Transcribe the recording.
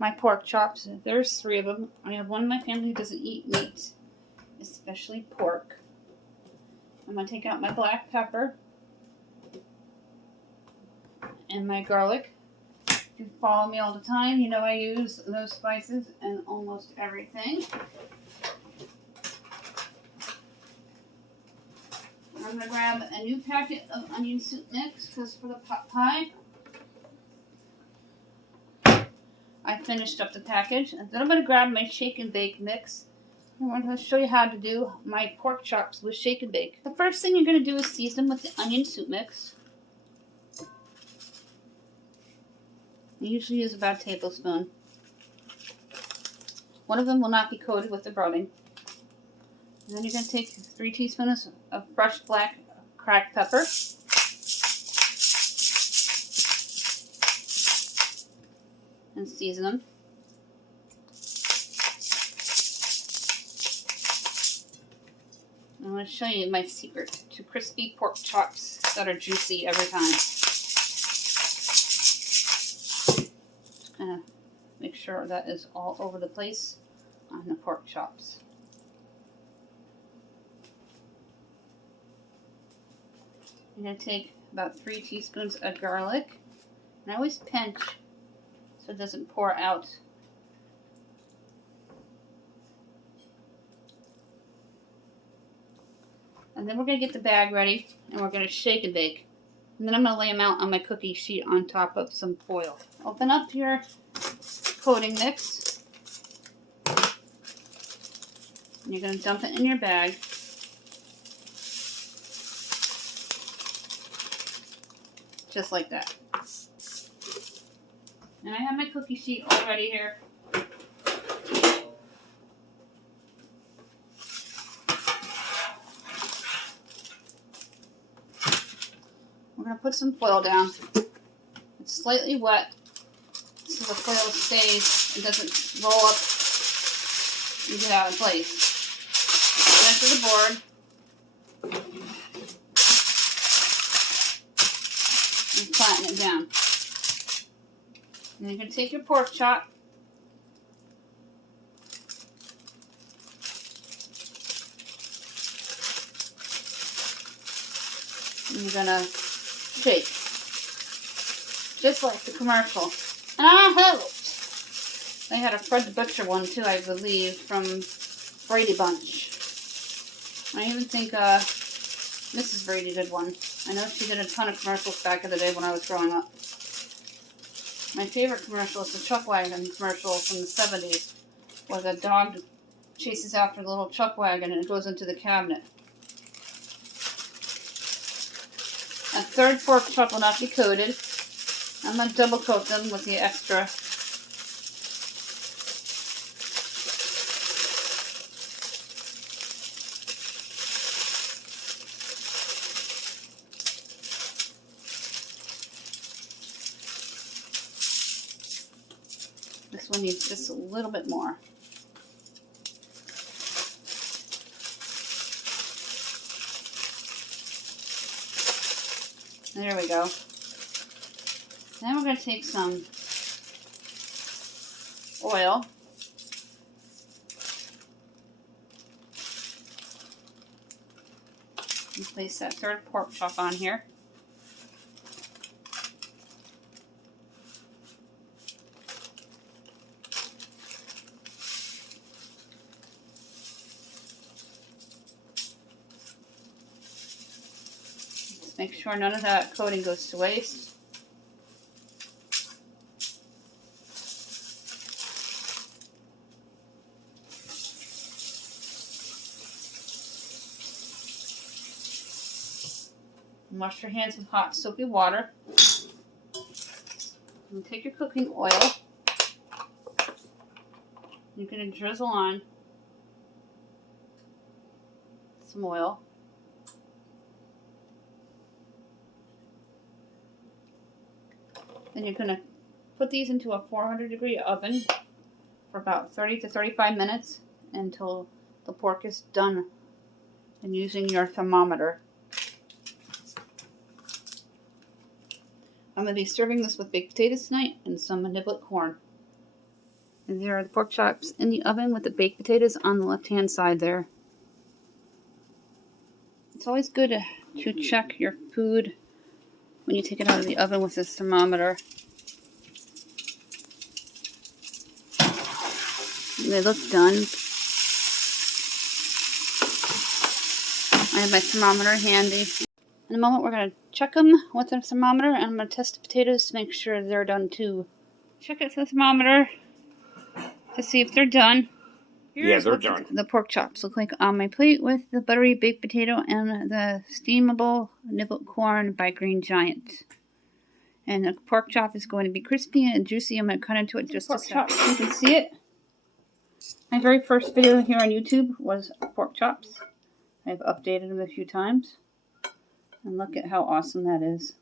my pork chops. There's 3 of them. I have one in my family who doesn't eat meat, especially pork. I'm going to take out my black pepper and my garlic. If you follow me all the time, you know I use those spices in almost everything. I'm going to grab a new packet of onion soup mix because for the pot pie, I finished up the package. And then I'm going to grab my shake and bake mix. I'm going to show you how to do my pork chops with shake and bake. The first thing you're going to do is season with the onion soup mix. I usually use about a tablespoon. One of them will not be coated with the browning. And then you're going to take 3 teaspoons of fresh black cracked pepper. And season them. I'm going to show you my secret to crispy pork chops that are juicy every time. Just going to make sure that is all over the place on the pork chops. I'm going to take about 3 teaspoons of garlic. And I always pinch so it doesn't pour out. And then we're going to get the bag ready and we're going to shake and bake. And then I'm going to lay them out on my cookie sheet on top of some foil. Open up your coating mix. And you're going to dump it in your bag. Just like that. And I have my cookie sheet already here. We're going to put some foil down. It's slightly wet so the foil stays and doesn't roll up and get out of place. Center the board. And flatten it down. And you're going to take your pork chop. And you're going to shake. Just like the commercial. And I hoped. They had a Fred the Butcher one too, I believe, from Brady Bunch. I even think Mrs. Brady did one. I know she did a ton of commercials back in the day when I was growing up. My favorite commercial is the Chuck Wagon commercial from the 70s, where the dog chases after the little Chuck Wagon and it goes into the cabinet. A third pork chop will not be coated. I'm going to double coat them with the extra. This one needs just a little bit more. There we go. Then we're going to take some oil. And place that third pork chop on here. Make sure none of that coating goes to waste. And wash your hands with hot soapy water. And take your cooking oil. You're going to drizzle on some oil. Then you're going to put these into a 400-degree oven for about 30 to 35 minutes until the pork is done, and using your thermometer. I'm going to be serving this with baked potatoes tonight and some niblet corn. And there are the pork chops in the oven with the baked potatoes on the left-hand side there. It's always good to check your food when you take it out of the oven with this thermometer. They look done. I have my thermometer handy. In a moment, we're going to check them with the thermometer, and I'm going to test the potatoes to make sure they're done too. Check it with the thermometer to see if they're done. Here's they're done. The pork chops look like on my plate with the buttery baked potato and the steamable nibbled corn by Green Giant. And the pork chop is going to be crispy and juicy. I'm going to cut into it just a second. You can see it. My very first video here on YouTube was pork chops. I've updated them a few times. And look at how awesome that is.